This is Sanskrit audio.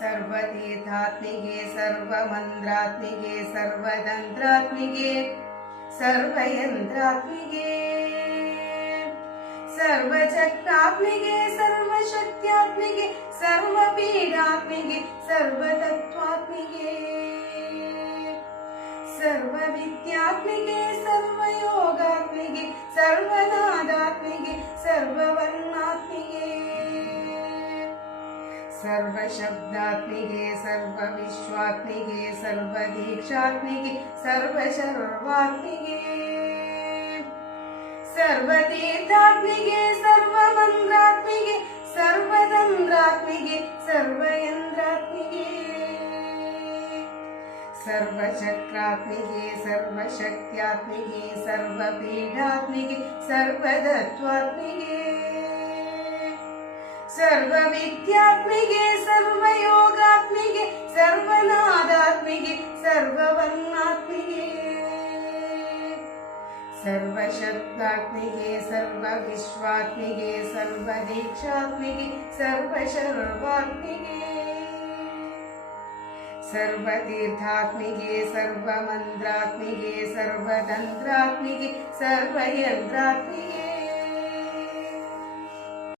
सर्वतीर्थात्मिके सर्वमन्त्रात्मिके सर्वतन्त्रात्मिके सर्वयन्त्रात्मिके सर्वचक्रात्मिके सर्वशक्त्यात्मिके सर्वपीडात्मिके सर्वतत्त्वात्मिके सर्वविद्यात्मिके सर्वयोगात्मिके सर्वनादात्मिके सर्ववर्णात्मिके सर्वशब्दात्मिके सर्वविश्वात्मिके सर्वदीक्षात्मिके सर्वशर्वात्मिके सर्वतीर्थात्मिके सर्वमन्त्रात्मिके सर्वतन्त्रात्मिके सर्वयन्त्रात्मिके सर्वचक्रात्मिके सर्वशक्त्यात्मिके सर्वपीडात्मिके सर्वतत्त्वात्मिके सर्वविद्यात्मिके सर्वयोगात्मिके सर्वनादात्मिके सर्ववर्णात्मिके सर्वशब्दात्मिके सर्वविश्वात्मिके सर्वदीक्षात्मिके सर्वशर्वात्मिके सर्वतीर्थात्मिके सर्वमन्त्रात्मिके सर्वतन्त्रात्मिके सर्वयन्त्रात्मिके